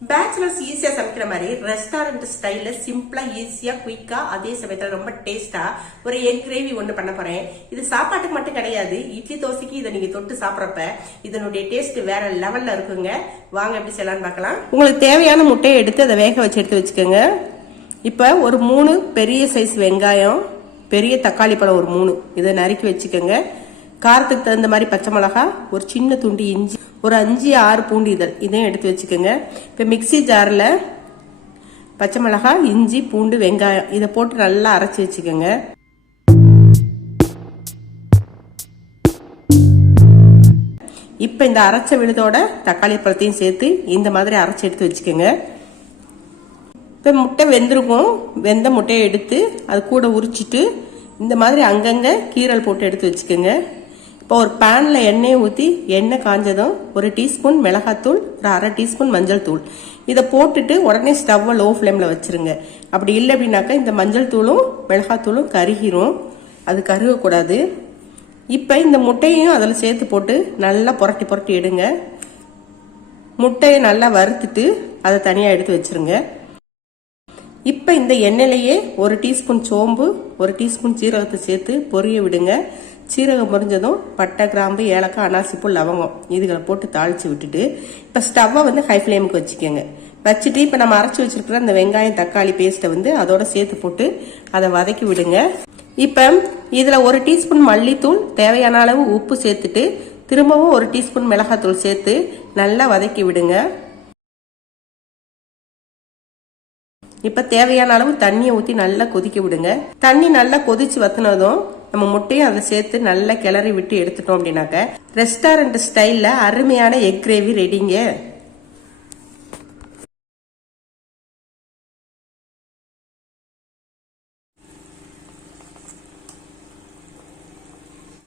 Bachelors ஈஸியா சமைக்கிற மாதிரி ரெஸ்டாரண்ட் ஸ்டைல்ல சிம்பிளா ஈஸியா குயிக்கா அதே சமயத்துல ரொம்ப டேஸ்டா ஒரு எக் கிரேவி ஒண்ணு பண்ண போறேன். இது சாப்பாட்டுக்கு மட்டும் கிடையாது, இட்லி தோசைக்கு இதை நீங்க தொட்டு சாப்பிடறப்ப இதனுடைய டேஸ்ட் வேற லெவல்ல இருக்குங்க. வாங்க எப்படி செய்யலாம்னு பார்க்கலாம். உங்களுக்கு தேவையான முட்டையை எடுத்து அதை வேக வச்சு எடுத்து வச்சுக்கோங்க. இப்ப ஒரு 3 பெரிய சைஸ் வெங்காயம், பெரிய தக்காளி பழம் ஒரு 3 இதை நறுக்கி வச்சுக்கோங்க. காரத்துக்கு தகுந்த மாதிரி பச்சை மிளகா, ஒரு சின்ன துண்டு இஞ்சி, ஒரு 5-6 பூண்டு இதழ் இதையும் எடுத்து வச்சுக்கோங்க. இப்போ மிக்சி ஜாரில் பச்சை மிளகா, இஞ்சி, பூண்டு, வெங்காயம் இதை போட்டு நல்லா அரைச்சி வச்சுக்கோங்க. இப்போ இந்த அரைச்ச விழுதோட தக்காளி பழத்தையும் சேர்த்து இந்த மாதிரி அரைச்சி எடுத்து வச்சுக்கோங்க. இப்போ முட்டை வெந்திருக்கும், வெந்த முட்டையை எடுத்து அது கூட உரிச்சிட்டு இந்த மாதிரி அங்கங்கே கீரல் போட்டு எடுத்து வச்சுக்கோங்க. இப்போ ஒரு பேனில் எண்ணெயை ஊற்றி எண்ணெய் காஞ்சதும் ஒரு டீஸ்பூன் மிளகாத்தூள், ஒரு அரை டீஸ்பூன் மஞ்சள் தூள் இதை போட்டுட்டு உடனே ஸ்டவ்வை லோ ஃப்ளேமில் வச்சுருங்க. அப்படி இல்லை அப்படின்னாக்கா இந்த மஞ்சள் தூளும் மிளகாத்தூளும் கருகிரும், அது கருகக்கூடாது. இப்போ இந்த முட்டையையும் அதில் சேர்த்து போட்டு நல்லா புரட்டி புரட்டி எடுங்க. முட்டையை நல்லா வறுத்துட்டு அதை தனியாக எடுத்து வச்சுருங்க. இப்போ இந்த எண்ணெயிலேயே ஒரு டீஸ்பூன் சோம்பு, ஒரு டீஸ்பூன் சீரகத்தை சேர்த்து பொரிய விடுங்க. சீரகம் பொரிஞ்சதும் பட்டை, கிராம்பு, ஏலக்காய், அனாசிப்பூ, லவங்கம் இதுகளை போட்டு தாளிச்சு விட்டுட்டு இப்போ ஸ்டவ்வை வந்து ஹை ஃப்ளேமுக்கு வச்சுக்கோங்க. வச்சுட்டு இப்போ நம்ம அரைச்சி வச்சிருக்கிற அந்த வெங்காயம் தக்காளி பேஸ்ட்டை வந்து அதோட சேர்த்து போட்டு அதை வதக்கி விடுங்க. இப்போ இதில் ஒரு டீஸ்பூன் மல்லித்தூள், தேவையான அளவு உப்பு சேர்த்துட்டு திரும்பவும் ஒரு டீஸ்பூன் மிளகாத்தூள் சேர்த்து நல்லா வதக்கி விடுங்க. இப்ப தேவையான அளவு தண்ணியை ஊற்றி நல்லா கொதிக்க விடுங்க. தண்ணி நல்லா கொதிச்சு வத்தினதும் நம்ம முட்டையும் அதை சேர்த்து நல்லா கிளறி விட்டு எடுத்துட்டோம் அப்படின்னாக்க ரெஸ்டாரண்ட் ஸ்டைல்ல அருமையான எக் கிரேவி ரெடிங்க.